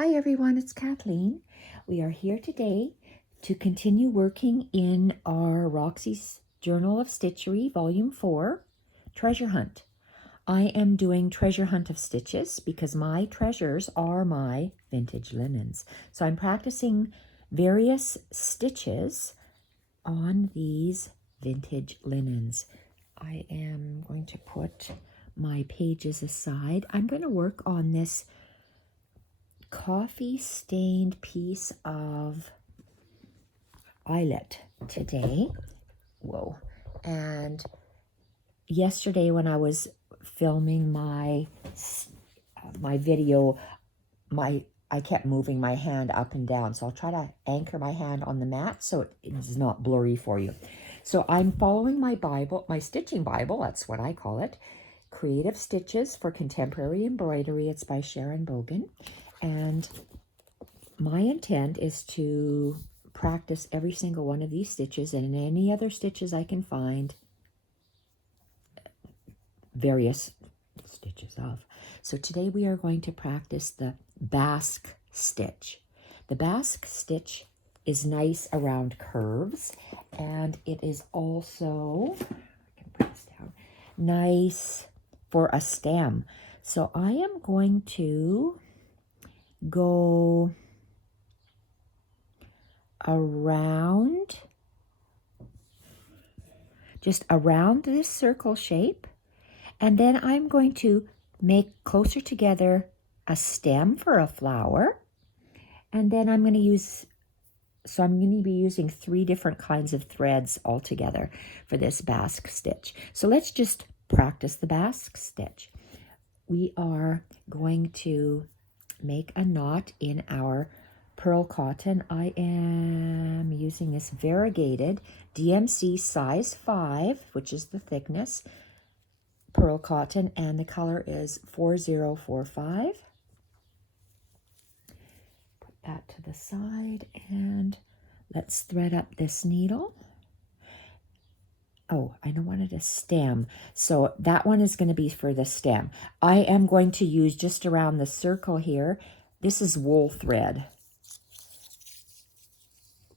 Hi everyone, it's Kathleen. We are here today to continue working in our Roxys Journal of Stitchery, Vol.4, Treasure Hunt. I am doing Treasure Hunt of Stitches because my treasures are my vintage linens. So I'm practicing various stitches on these vintage linens. I am going to put my pages aside. I'm going to work on this coffee stained piece of eyelet today. Whoa. And yesterday when I was filming my video, I kept moving my hand up and down. So I'll try to anchor my hand on the mat so it's not blurry for you. So I'm following my Bible, my stitching Bible, that's what I call it. Creative Stitches for Contemporary Embroidery. It's by Sharon Bogan. And my intent is to practice every single one of these stitches and any other stitches I can find various stitches of. So today we are going to practice the Basque stitch. The Basque stitch is nice around curves, and it is also, I can press down, nice for a stem. So I am going to go around, just around this circle shape, and then I'm going to make closer together a stem for a flower, and then I'm going to use, so I'm going to be using 3 different kinds of threads altogether for this Basque stitch. So let's just practice the Basque stitch. We are going to make a knot in our Perle Cotton. I am using this variegated DMC size 5, which is the thickness, Perle Cotton, and the color is 4045. Put that to the side, and let's thread up this needle. Oh, I don't want it a stem. So that one is going to be for the stem. I am going to use just around the circle here. This is wool thread.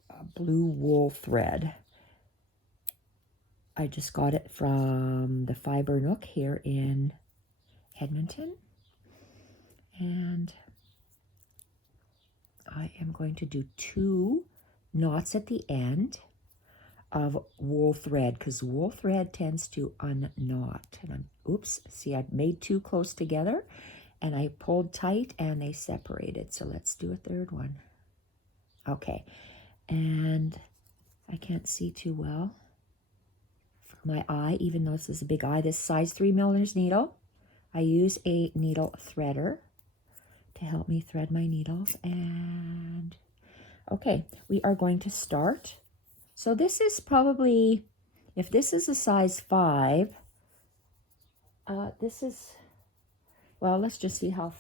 A blue wool thread. I just got it from the Fibre Nook here in Edmonton. And I am going to do 2 knots at the end of wool thread, because wool thread tends to unknot. And I'm, oops, see, I made 2 close together and I pulled tight and they separated. So let's do a 3rd one. Okay, and I can't see too well for my eye, even though this is a big eye. This size 3 millimeters needle. I use a needle threader to help me thread my needles. And okay, we are going to start. So this is probably, if this is a size 5, this is, well, let's just see how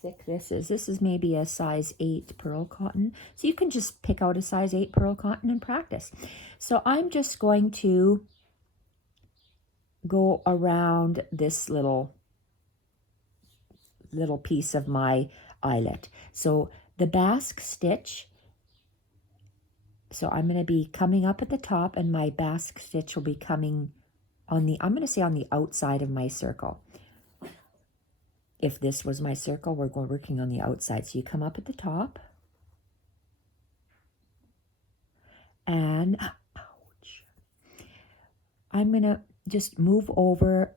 thick this is. This is maybe a size 8 Perle Cotton. So you can just pick out a size 8 Perle Cotton and practice. So I'm just going to go around this little piece of my eyelet. So the Basque stitch, so I'm going to be coming up at the top, and my Basque stitch will be coming on the, I'm going to say on the outside of my circle. If this was my circle, we're working on the outside. So you come up at the top, and ouch, I'm going to just move over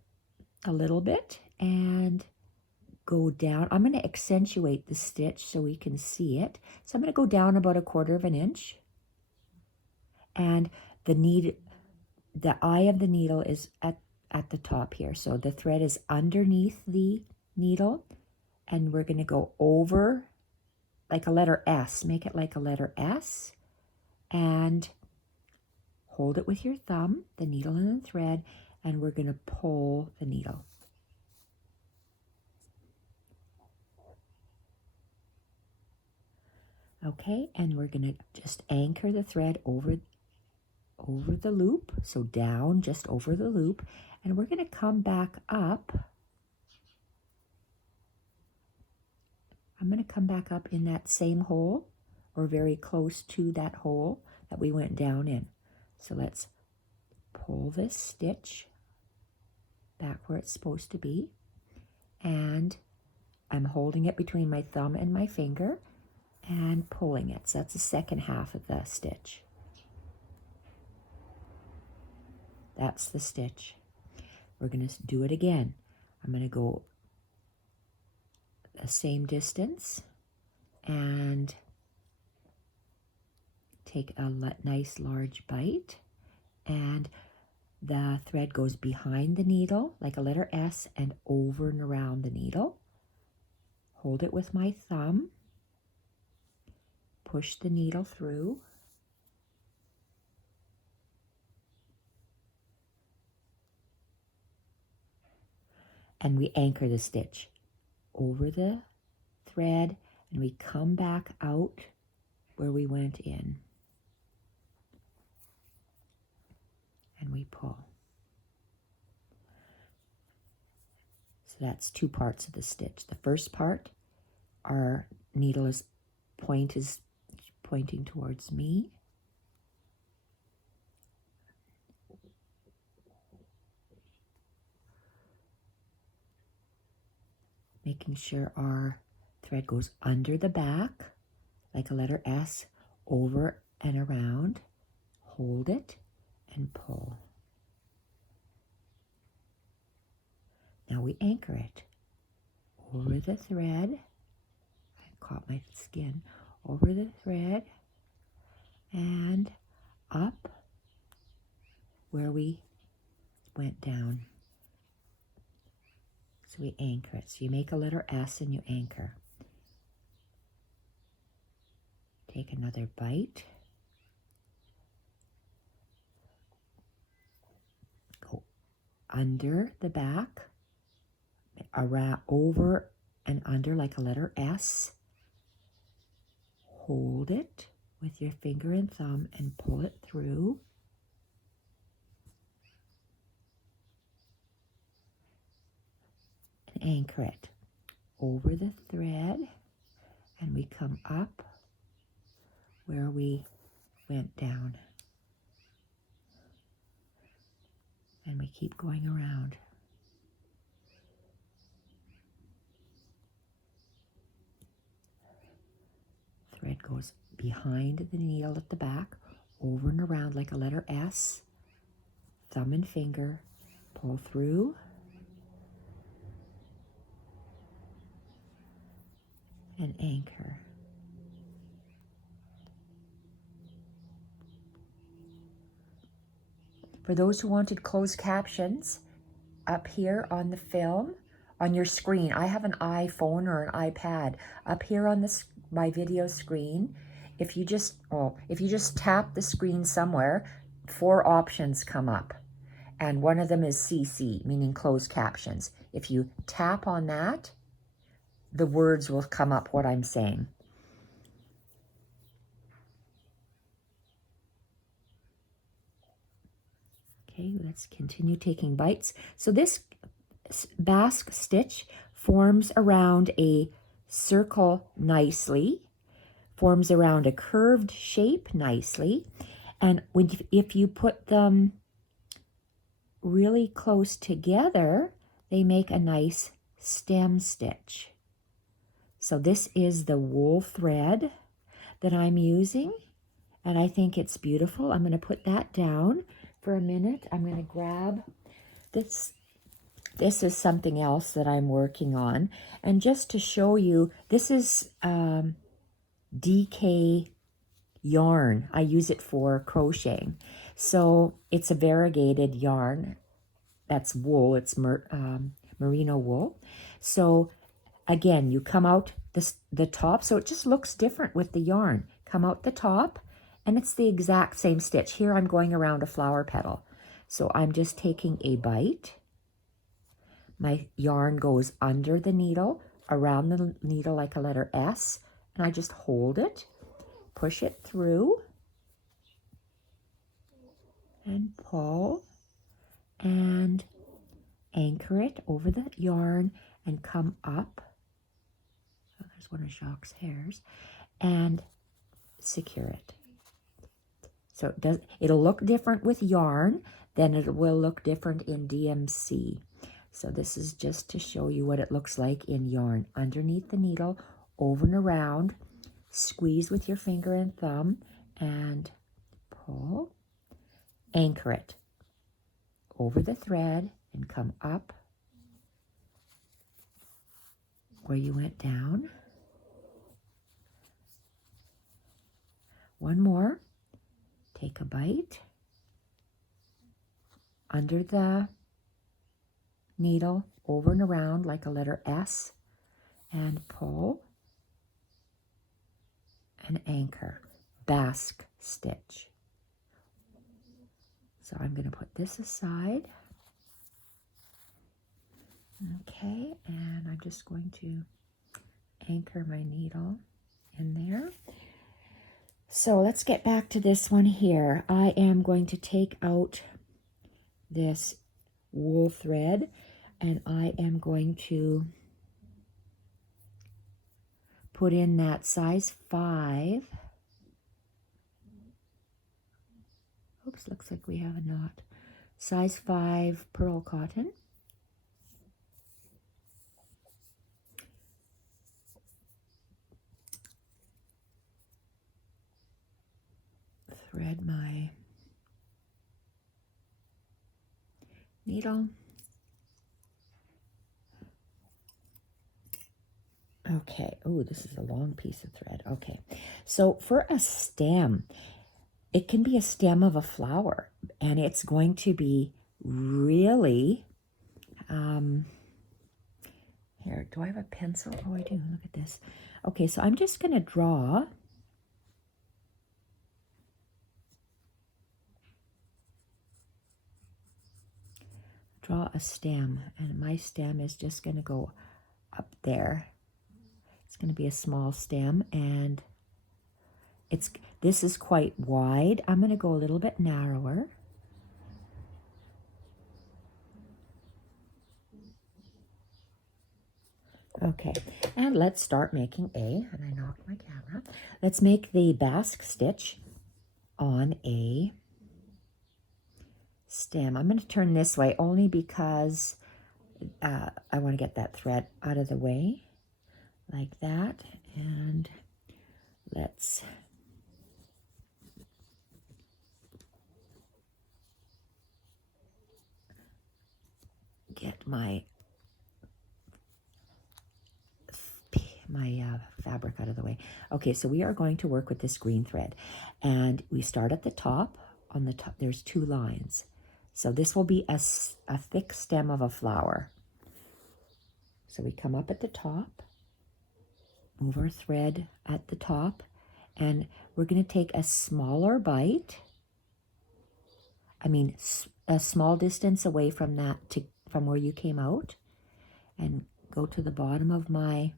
a little bit and go down. I'm going to accentuate the stitch so we can see it. So I'm going to go down about 1/4 inch. And the eye of the needle is at the top here. So the thread is underneath the needle, and we're going to go over like a letter S. Make it like a letter S, and hold it with your thumb, the needle and the thread, and we're going to pull the needle. Okay, and we're going to just anchor the thread over the loop, so down just over the loop, and we're going to come back up I'm going to come back up in that same hole or very close to that hole that we went down in. So let's pull this stitch back where it's supposed to be, and I'm holding it between my thumb and my finger and pulling it. So that's the second half of the stitch. That's the stitch. We're going to do it again. I'm going to go the same distance and take a nice large bite, and the thread goes behind the needle like a letter S and over and around the needle. Hold it with my thumb, push the needle through, and we anchor the stitch over the thread, and we come back out where we went in, and we pull. So that's two parts of the stitch. The first part, our needle is pointing towards me. Making sure our thread goes under the back like a letter S, over and around. Hold it and pull. Now we anchor it over the thread. I caught my skin. Over the thread and up where we went down. So we anchor it. So you make a letter S and you anchor. Take another bite. Go under the back, around, over and under like a letter S. Hold it with your finger and thumb and pull it through. And anchor it over the thread, and we come up where we went down. And we keep going around. Thread goes behind the needle at the back, over and around like a letter S. Thumb and finger, pull through. And anchor. For those who wanted closed captions, up here on the film, on your screen, I have an iPhone or an iPad. Up here on this my video screen, if you just tap the screen somewhere, 4 options come up. And one of them is CC, meaning closed captions. If you tap on that, the words will come up what I'm saying. Okay, let's continue taking bites. So this Basque stitch forms around a circle nicely, forms around a curved shape nicely, and if you put them really close together, they make a nice stem stitch. So this is the wool thread that I'm using, and I think it's beautiful. I'm going to put that down for a minute. I'm going to grab this. This is something else that I'm working on. And just to show you, this is DK yarn. I use it for crocheting. So it's a variegated yarn. That's wool. It's merino wool. So again, you come out the top. So it just looks different with the yarn. Come out the top, and it's the exact same stitch. Here I'm going around a flower petal. So I'm just taking a bite. My yarn goes under the needle, around the needle like a letter S, and I just hold it, push it through, and pull, and anchor it over the yarn, and come up. So there's one of Jacques' hairs, and secure it. So it'll look different with yarn than it will look different in DMC. So this is just to show you what it looks like in yarn. Underneath the needle, over and around, squeeze with your finger and thumb, and pull, anchor it over the thread, and come up where you went down. One more. Take a bite under the needle, over and around like a letter S, and pull and anchor. Basque stitch. So I'm going to put this aside. Okay, and I'm just going to anchor my needle in there. So let's get back to this one here. I am going to take out this wool thread, and I am going to put in that size 5. Oops, looks like we have a knot. Size 5 Perle Cotton. Thread my needle. Okay, oh, this is a long piece of thread. Okay, so for a stem, it can be a stem of a flower, and it's going to be really, here, do I have a pencil? Oh, I do, look at this. Okay, so I'm just going to draw a stem, and my stem is just going to go up there. It's going to be a small stem, and this is quite wide. I'm going to go a little bit narrower. Okay, and let's start making and I knocked my camera. Let's make the basque stitch on a stem. I'm going to turn this way only because I want to get that thread out of the way, like that. And let's get my fabric out of the way. Okay, so we are going to work with this green thread, and we start at the top. On the top, there's 2 lines. So this will be a thick stem of a flower. So we come up at the top, move our thread at the top, and we're going to take a smaller bite. I mean, a small distance away from from where you came out, and go to the bottom of my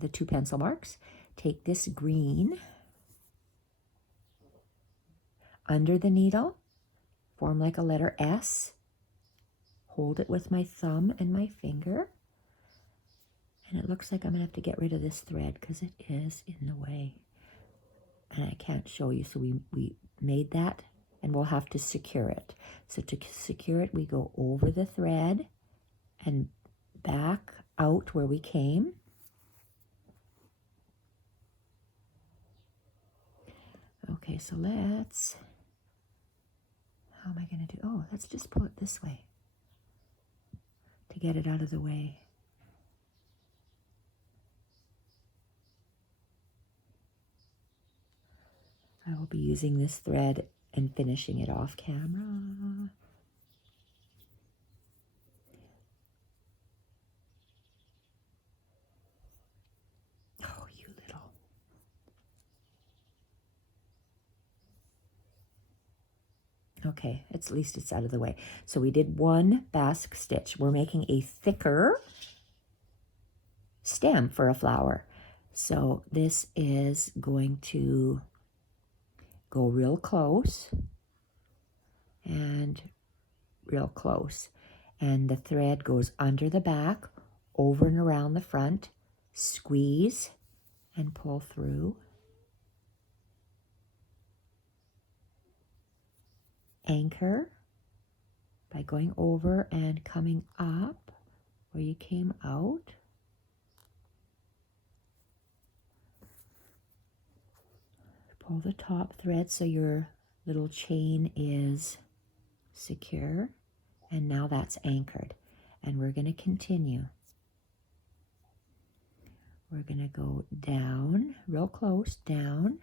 the 2 pencil marks. Take this green under the needle, form like a letter S, hold it with my thumb and my finger, and it looks like I'm gonna have to get rid of this thread because it is in the way, and I can't show you. So we made that, and we'll have to secure it. So to secure it, we go over the thread and back out where we came. Okay, so how am I going to do? Oh, let's just pull it this way to get it out of the way. I will be using this thread and finishing it off camera. Oh, you little. Okay, at least it's out of the way. So we did 1 basque stitch. We're making a thicker stem for a flower. So this is going to go real close and real close. And the thread goes under the back, over and around the front, squeeze and pull through, anchor by going over and coming up where you came out, pull the top thread so your little chain is secure, and now that's anchored. And we're going to continue. We're going to go down, real close, down,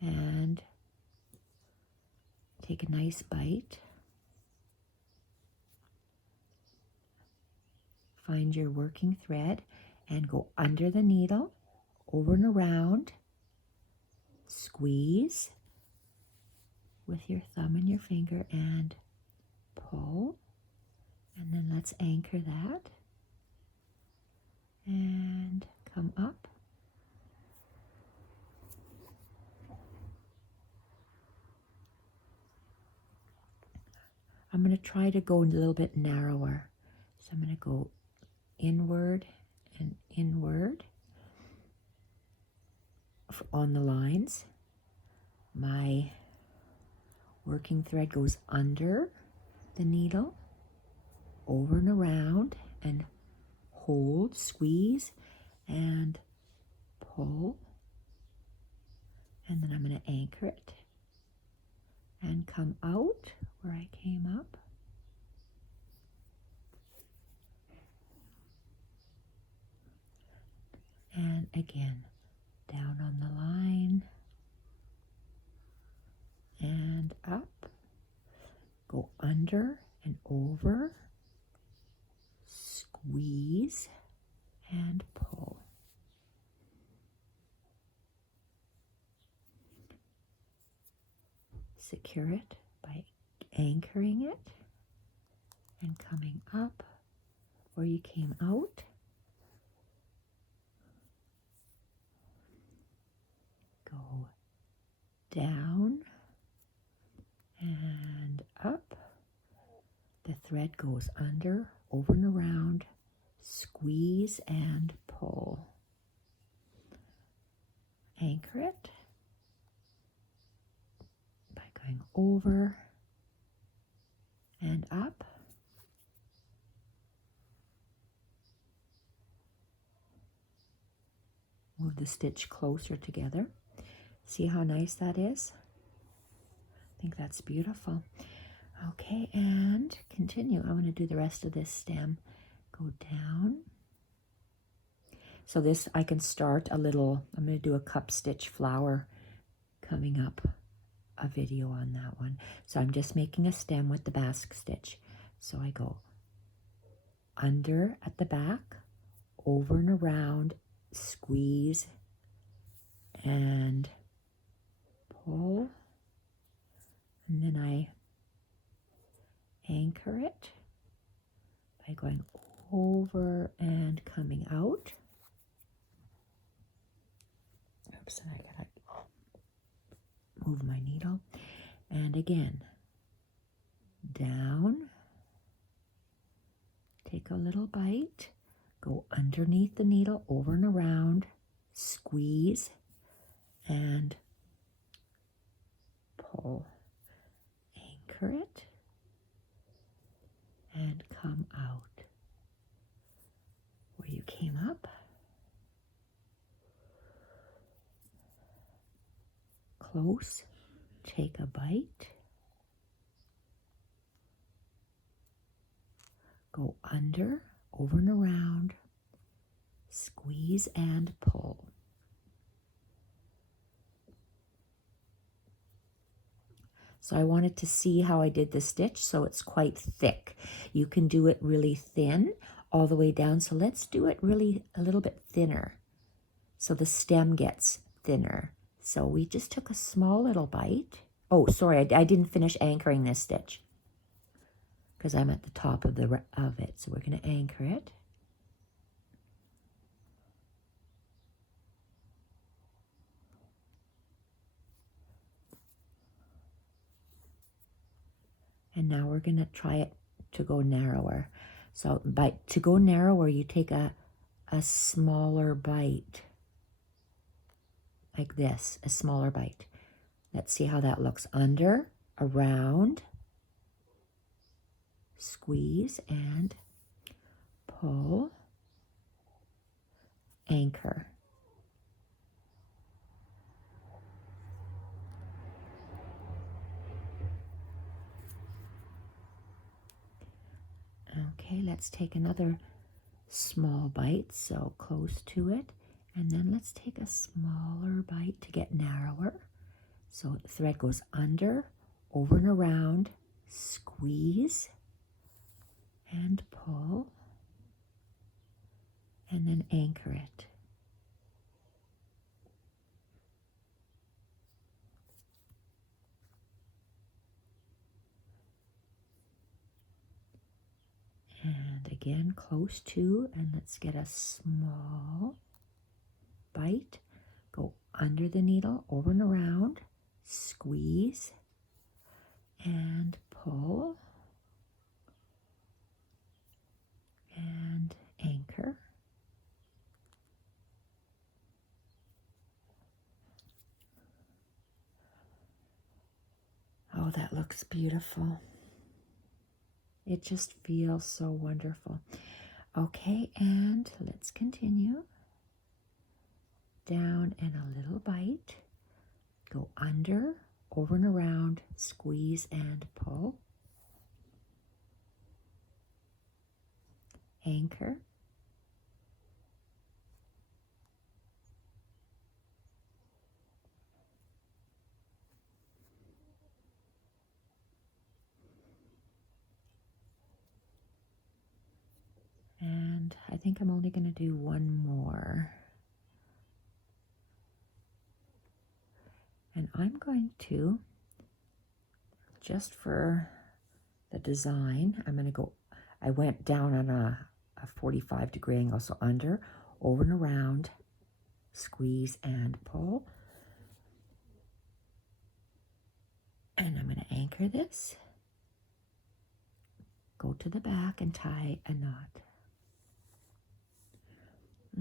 and take a nice bite. Find your working thread and go under the needle, over and around, squeeze with your thumb and your finger and pull. And then let's anchor that and come up. I'm going to try to go a little bit narrower. So I'm going to go inward and inward on the lines. My working thread goes under the needle, over and around, and hold, squeeze, and pull. And then I'm going to anchor it and come out where I came up. And again, down on the line and up, go under and over, squeeze and pull. Secure it by anchoring it and coming up where you came out. Go down and up. The thread goes under, over and around, squeeze and pull. Anchor it by going over and up. Move the stitch closer together. See how nice that is? I think that's beautiful. Okay, and continue. I'm going to do the rest of this stem. Go down. So this, I can start a little, I'm going to do a cup stitch flower coming up, a video on that one. So I'm just making a stem with the Basque stitch. So I go under at the back, over and around, squeeze and pull, and then I anchor it by going over and coming out. Oops, and I gotta move my needle. And again, down, take a little bite, go underneath the needle, over and around, squeeze and pull, anchor it, and come out where you came up. Close, take a bite, go under, over and around, squeeze and pull. So I wanted to see how I did the stitch, so it's quite thick. You can do it really thin all the way down, so let's do it really a little bit thinner so the stem gets thinner. So we just took a small little bite. Oh, sorry, I didn't finish anchoring this stitch because I'm at the top of it. So we're going to anchor it. And now we're going to try it to go narrower. So to go narrower, you take a a smaller bite, like this, a smaller bite. Let's see how that looks. Under, around, squeeze and pull, anchor. Okay, let's take another small bite, so close to it. And then let's take a smaller bite to get narrower. So the thread goes under, over and around, squeeze and pull, and then anchor it. And again, close to, and let's get a small bite. Go under the needle, over and around, squeeze, and pull, and anchor. Oh, that looks beautiful. It just feels so wonderful. Okay, and let's continue. Down and a little bite. Go under, over and around, squeeze and pull. Anchor. And I think I'm only going to do one more. And I'm going to, just for the design, I'm going to go, I went down on a 45-degree angle, so under, over and around, squeeze and pull. And I'm going to anchor this, go to the back and tie a knot.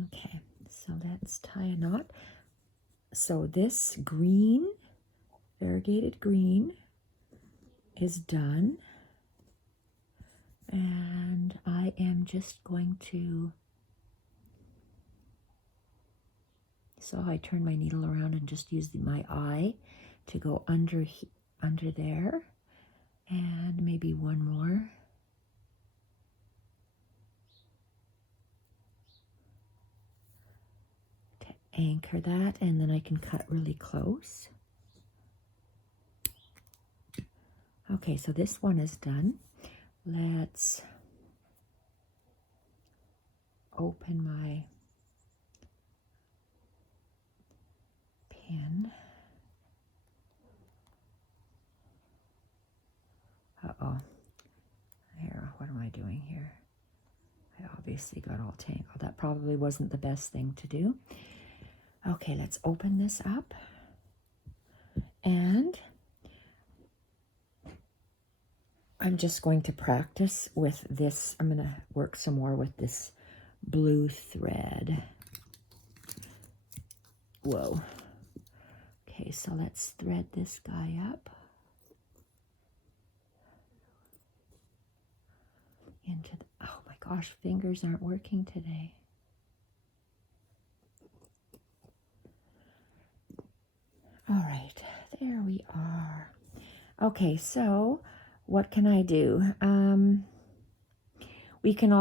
Okay, so let's tie a knot. So this green, variegated green, is done. And I am just going to, so I turn my needle around and just use my eye to go under there, and maybe one more. Anchor that, and then I can cut really close. Okay, so this one is done. Let's open my pin. Uh-oh. Here, what am I doing here? I obviously got all tangled. That probably wasn't the best thing to do. Okay, let's open this up. And I'm just going to practice with this. I'm going to work some more with this blue thread. Whoa. Okay, so let's thread this guy up into the, oh my gosh, fingers aren't working today. All right, there we are. Okay, so what can I do? We can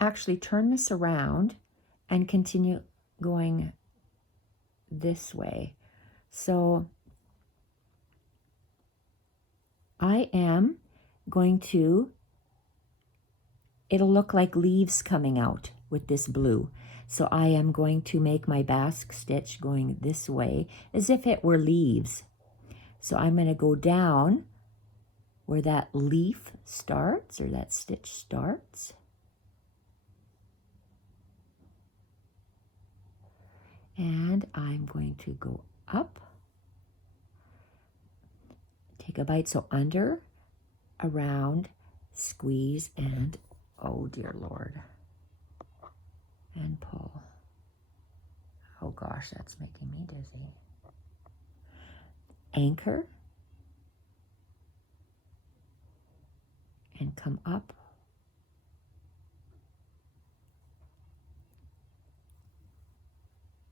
actually turn this around and continue going this way. So I am going to, it'll look like leaves coming out with this blue. So I am going to make my basque stitch going this way as if it were leaves. So I'm going to go down where that leaf starts, or that stitch starts. And I'm going to go up, take a bite, so under, around, squeeze, and Oh dear Lord. And pull. Oh gosh, that's making me dizzy. Anchor. And come up.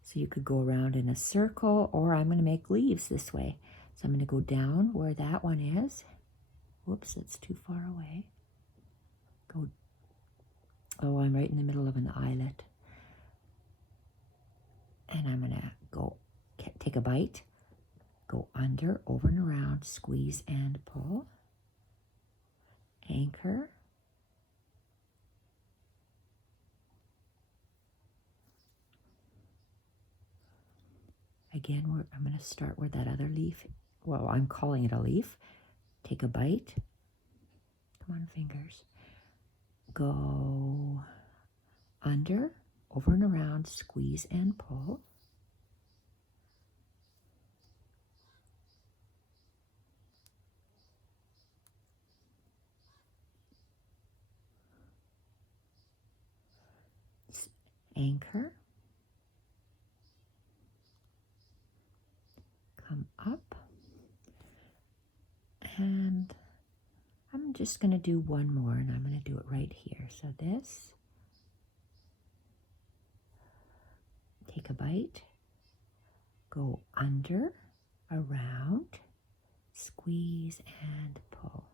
So you could go around in a circle, or I'm going to make leaves this way. So I'm going to go down where that one is. Whoops, it's too far away. Go. Oh, I'm right in the middle of an eyelet. And I'm going to go take a bite, go under, over and around, squeeze and pull. Anchor. Again, I'm going to start where that other leaf, well, I'm calling it a leaf. Take a bite. Come on, fingers. Go under, over and around, squeeze and pull. Anchor. Come up. And I'm just going to do one more, and I'm going to do it right here. So this. Take a bite. Go under, around, squeeze and pull.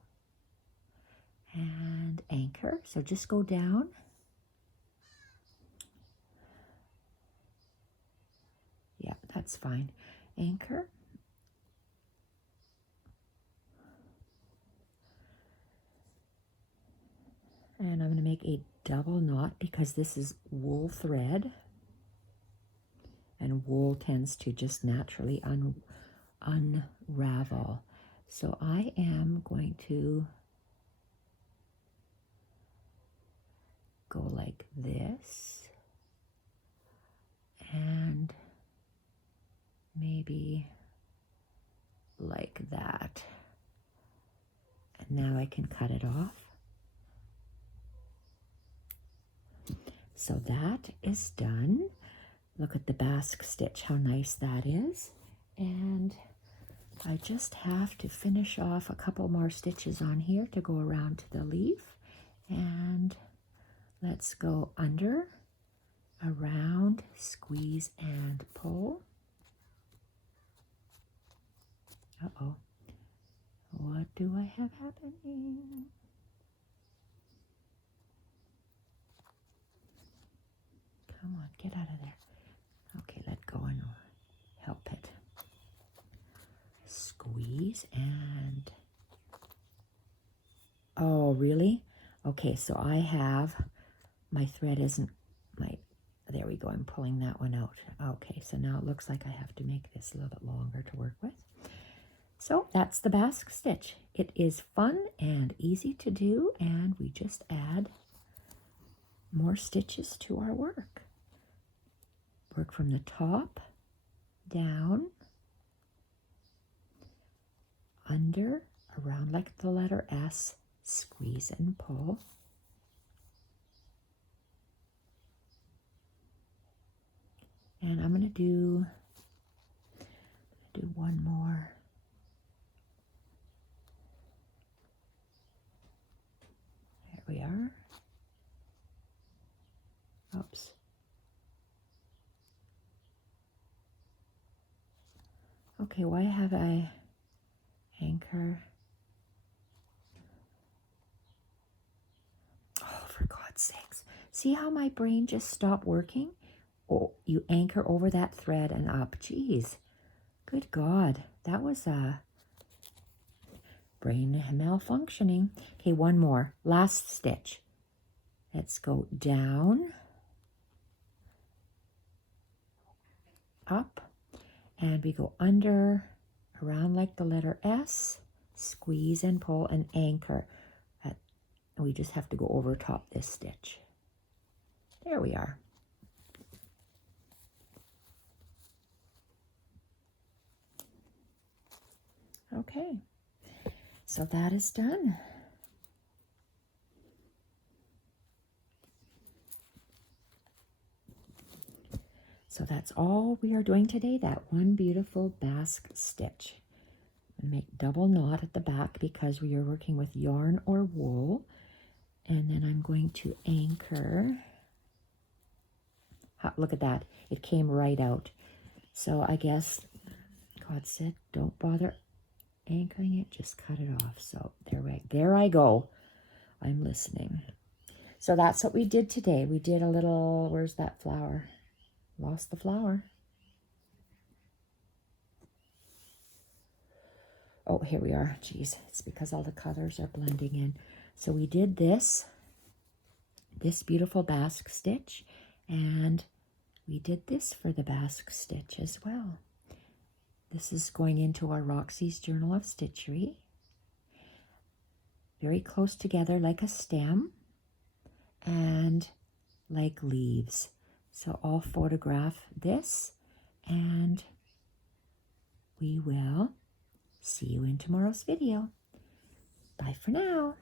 And anchor. So just go down. Yeah, that's fine. Anchor. And I'm going to make a double knot because this is wool thread. And wool tends to just naturally unravel. So I am going to go like this. And maybe like that. And now I can cut it off. So that is done. Look at the Basque stitch, how nice that is. And I just have to finish off a couple more stitches on here to go around to the leaf. And let's go under, around, squeeze and pull. Uh-oh. What do I have happening? Come on, get out of there. Okay, let go and help it. Squeeze and... Oh, really? Okay, so I have... My thread isn't... There we go, I'm pulling that one out. Okay, so now it looks like I have to make this a little bit longer to work with. So that's the Basque stitch. It is fun and easy to do, and we just add more stitches to our work. Work from the top, down, under, around like the letter S, squeeze and pull. And I'm going to do one more. There we are. Oops. Okay, why have I anchor? Oh, for God's sakes. See how my brain just stopped working? Oh, you anchor over that thread and up. Jeez. Good God. That was brain malfunctioning. Okay, one more. Last stitch. Let's go down, up, and we go under, around like the letter S, squeeze and pull and anchor. And we just have to go over top this stitch. There we are. Okay, so that is done. So that's all we are doing today, that one beautiful Basque stitch. Make double knot at the back because we are working with yarn or wool. And then I'm going to anchor. Look at that. It came right out. So I guess God said, don't bother anchoring it, just cut it off. So there I go. I'm listening. So that's what we did today. We did a little, where's that flower? Lost the flower. Oh, here we are. Geez, it's because all the colors are blending in. So we did this beautiful Basque stitch, and we did this for the Basque stitch as well. This is going into our Roxys Journal of Stitchery. Very close together like a stem and like leaves. So I'll photograph this and we will see you in tomorrow's video. Bye for now.